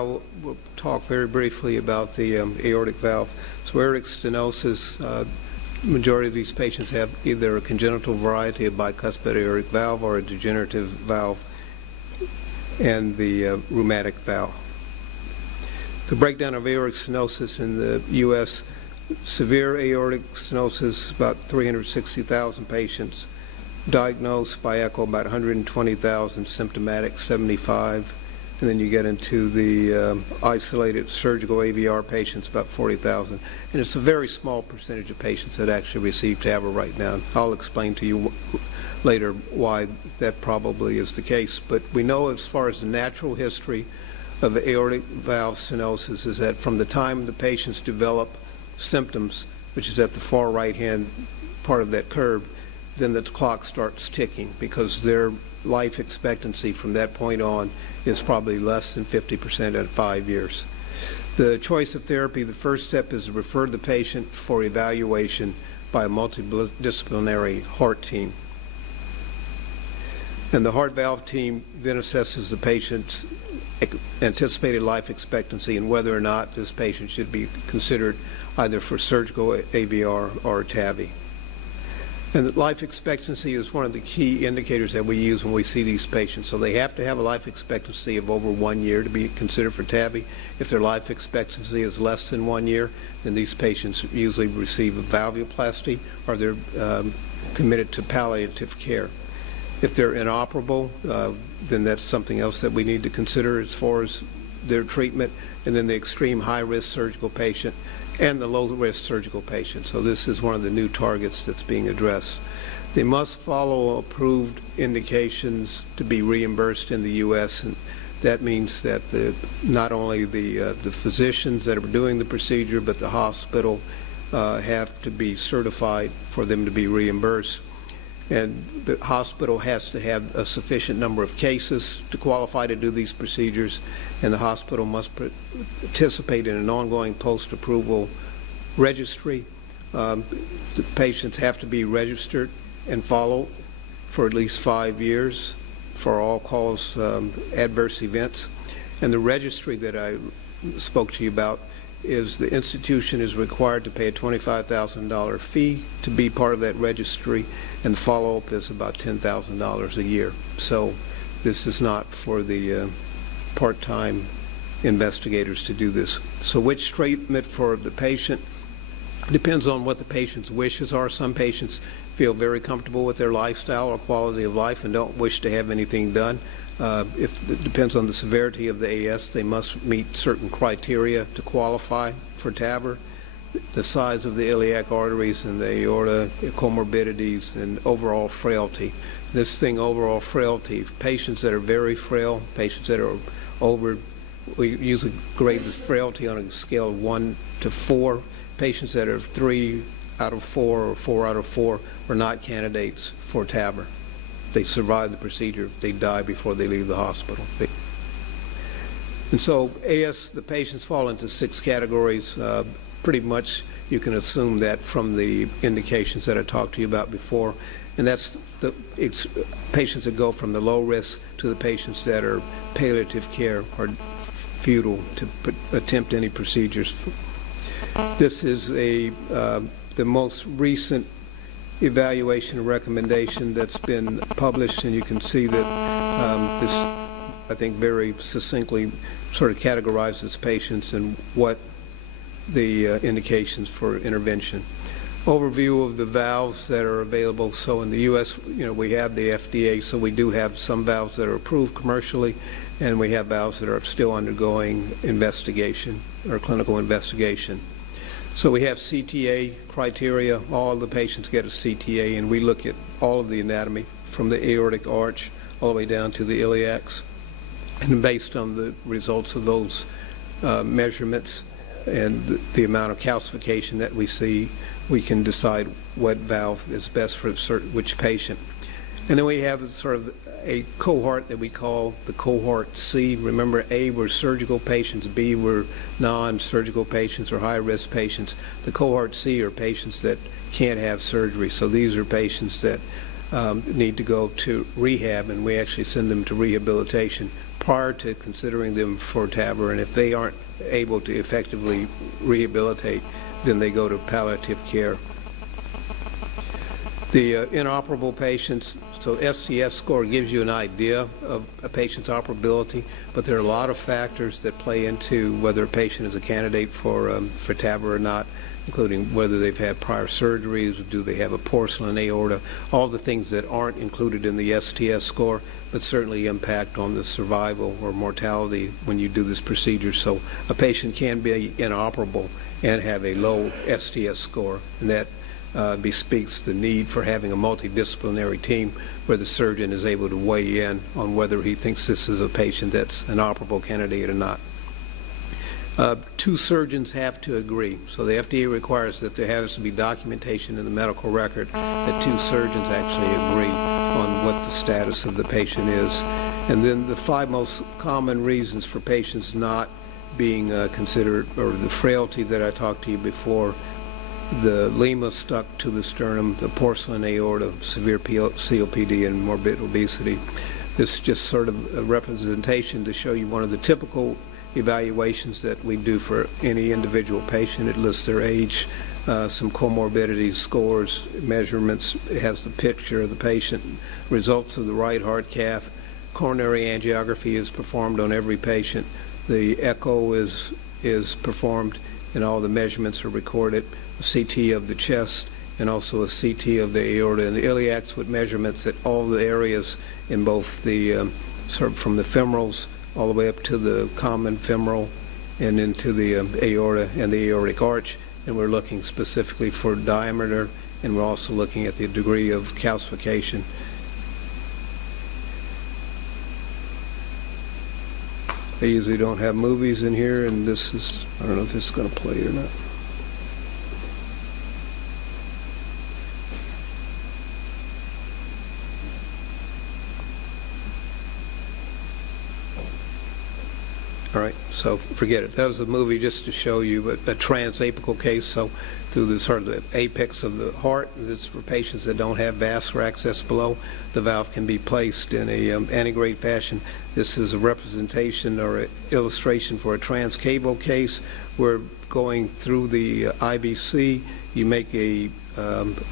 We'll talk very briefly about the aortic valve. So aortic stenosis, majority of these patients have either a congenital variety of bicuspid aortic valve or a degenerative valve and the rheumatic valve. The breakdown of aortic stenosis in the U.S., severe aortic stenosis, about 360,000 patients, diagnosed by echo about 120,000, symptomatic 75. And then you get into the isolated surgical AVR patients, about 40,000. And it's a very small percentage of patients that actually receive TAVR right now. I'll explain to you later why that probably is the case. But we know as far as the natural history of aortic valve stenosis is that from the time the patients develop symptoms, which is at the far right-hand part of that curve, then the clock starts ticking because their life expectancy from that point on is probably less than 50% at 5 years. The choice of therapy, the first step is to refer the patient for evaluation by a multidisciplinary heart team. And the heart valve team then assesses the patient's anticipated life expectancy and whether or not this patient should be considered either for surgical AVR or TAVI. And life expectancy is one of the key indicators that we use when we see these patients. So they have to have a life expectancy of over 1 year to be considered for TAVI. If their life expectancy is less than 1 year, then these patients usually receive a valvuloplasty or they're committed to palliative care. If they're inoperable, then that's something else that we need to consider as far as their treatment. And then the extreme high-risk surgical patient and the low-risk surgical patient. So this is one of the new targets that's being addressed. They must follow approved indications to be reimbursed in the U.S., and that means that not only the physicians that are doing the procedure, but the hospital have to be certified for them to be reimbursed. And the hospital has to have a sufficient number of cases to qualify to do these procedures, and the hospital must participate in an ongoing post-approval registry. The patients have to be registered and followed for at least 5 years for all-cause adverse events. And the registry that I spoke to you about is the institution is required to pay a $25,000 fee to be part of that registry, and the follow-up is about $10,000 a year. So this is not for the part-time investigators to do this. So which treatment for the patient depends on what the patient's wishes are. Some patients feel very comfortable with their lifestyle or quality of life and don't wish to have anything done. If it depends on the severity of the AS, they must meet certain criteria to qualify for TAVR. The size of the iliac arteries and the aorta, comorbidities, and overall frailty. This thing, overall frailty, patients that are very frail, patients that are over, we usually grade the frailty on a scale of 1 to 4. Patients that are 3 out of 4 or 4 out of 4 are not candidates for TAVR. They survive the procedure, they die before they leave the hospital. And so AS, the patients fall into 6 categories. Pretty much you can assume that from the indications that I talked to you about before. And that's it's patients that go from the low risk to the patients that are palliative care or futile to attempt any procedures. This is the most recent evaluation and recommendation that's been published, and you can see that this, I think, very succinctly sort of categorizes patients and what the indications for intervention. Overview of the valves that are available. So in the U.S., we have the FDA, so we do have some valves that are approved commercially, and we have valves that are still undergoing investigation or clinical investigation. So we have CTA criteria. All the patients get a CTA, and we look at all of the anatomy from the aortic arch all the way down to the iliacs. And based on the results of those measurements and the amount of calcification that we see, we can decide what valve is best for which patient. And then we have sort of a cohort that we call the cohort C. Remember, A were surgical patients, B were non-surgical patients or high-risk patients. The cohort C are patients that can't have surgery. So these are patients that need to go to rehab, and we actually send them to rehabilitation prior to considering them for TAVR, and if they aren't able to effectively rehabilitate, then they go to palliative care. The inoperable patients, so STS score gives you an idea of a patient's operability, but there are a lot of factors that play into whether a patient is a candidate for TAVR or not, including whether they've had prior surgeries, do they have a porcelain aorta, all the things that aren't included in the STS score, but certainly impact on the survival or mortality when you do this procedure. So a patient can be inoperable and have a low STS score, and that bespeaks the need for having a multidisciplinary team where the surgeon is able to weigh in on whether he thinks this is a patient that's an operable candidate or not. Two surgeons have to agree. So the FDA requires that there has to be documentation in the medical record that two surgeons actually agree on what the status of the patient is. And then the 5 most common reasons for patients not being considered, or the frailty that I talked to you before, the lima stuck to the sternum, the porcelain aorta, severe COPD, and morbid obesity. This is just sort of a representation to show you one of the typical evaluations that we do for any individual patient. It lists their age, some comorbidities, scores, measurements. It has the picture of the patient, results of the right heart cath. Coronary angiography is performed on every patient. The echo is performed, and all the measurements are recorded. A CT of the chest, and also a CT of the aorta and the iliacs with measurements at all the areas in both the, sort of from the femorals all the way up to the common femoral and into the aorta and the aortic arch. And we're looking specifically for diameter, and we're also looking at the degree of calcification. I usually don't have movies in here, and this is, I don't know if it's going to play or not. All right, so forget it. That was a movie just to show you a transapical case. So through the sort of the apex of the heart, this is for patients that don't have vascular access below. The valve can be placed in a antegrade fashion. This is a representation or an illustration for a transcaval case. We're going through the IVC. You make a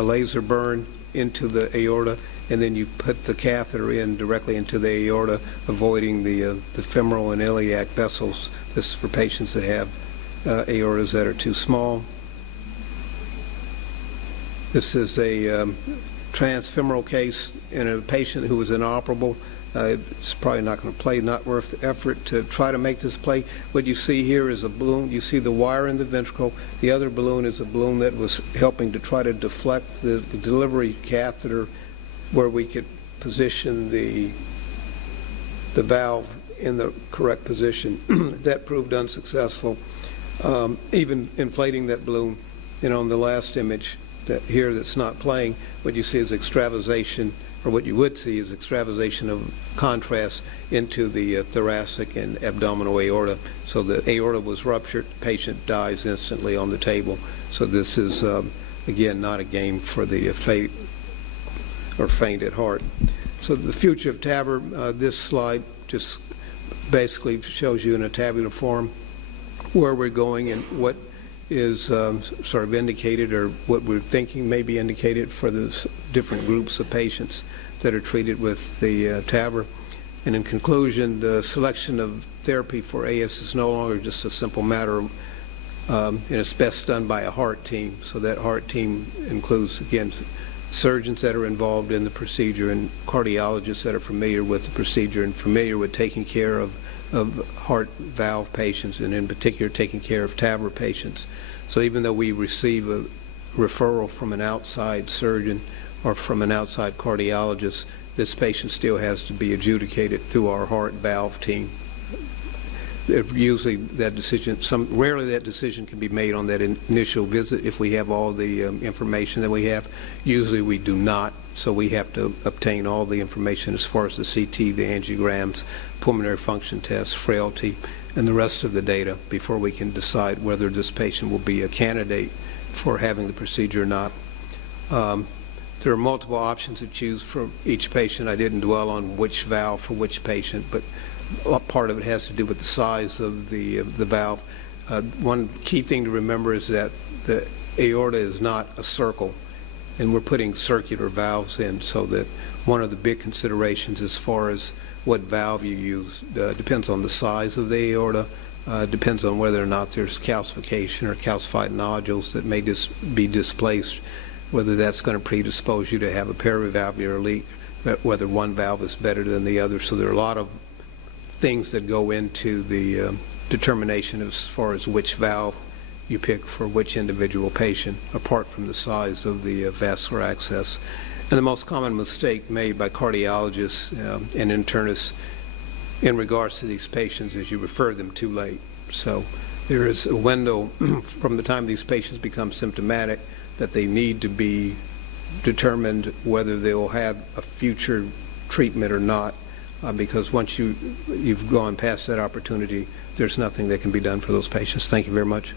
laser burn into the aorta, and then you put the catheter in directly into the aorta, avoiding the femoral and iliac vessels. This is for patients that have aortas that are too small. This is a transfemoral case in a patient who was inoperable. It's probably not going to play, not worth the effort to try to make this play. What you see here is a balloon. You see the wire in the ventricle. The other balloon is a balloon that was helping to try to deflect the delivery catheter where we could position the valve in the correct position. That proved unsuccessful. Even inflating that balloon, on the last image that here that's not playing, what you see is extravasation, or what you would see is extravasation of contrast into the thoracic and abdominal aorta. So the aorta was ruptured, patient dies instantly on the table. So this is, again, not a game for the faint at heart. So the future of TAVR, this slide just basically shows you in a tabular form where we're going and what is sort of indicated, or what we're thinking may be indicated for the different groups of patients that are treated with the TAVR. And in conclusion, the selection of therapy for AS is no longer just a simple matter of, and it's best done by a heart team. So that heart team includes, again, surgeons that are involved in the procedure and cardiologists that are familiar with the procedure and familiar with taking care of heart valve patients, and in particular taking care of TAVR patients. So even though we receive a referral from an outside surgeon or from an outside cardiologist, this patient still has to be adjudicated through our heart valve team. Usually that decision, rarely that decision can be made on that initial visit if we have all the information that we have. Usually we do not, so we have to obtain all the information as far as the CT, the angiograms, pulmonary function tests, frailty, and the rest of the data before we can decide whether this patient will be a candidate for having the procedure or not. There are multiple options to choose for each patient. I didn't dwell on which valve for which patient, but part of it has to do with the size of the valve. One key thing to remember is that the aorta is not a circle, and we're putting circular valves in, so that one of the big considerations as far as what valve you use depends on the size of the aorta, depends on whether or not there's calcification or calcified nodules that may be displaced, whether that's going to predispose you to have a perivalvular leak, whether one valve is better than the other. So there are a lot of things that go into the determination as far as which valve you pick for which individual patient, apart from the size of the vascular access. And the most common mistake made by cardiologists and internists in regards to these patients is you refer them too late. So there is a window from the time these patients become symptomatic that they need to be determined whether they will have a future treatment or not, because once you've gone past that opportunity, there's nothing that can be done for those patients. Thank you very much.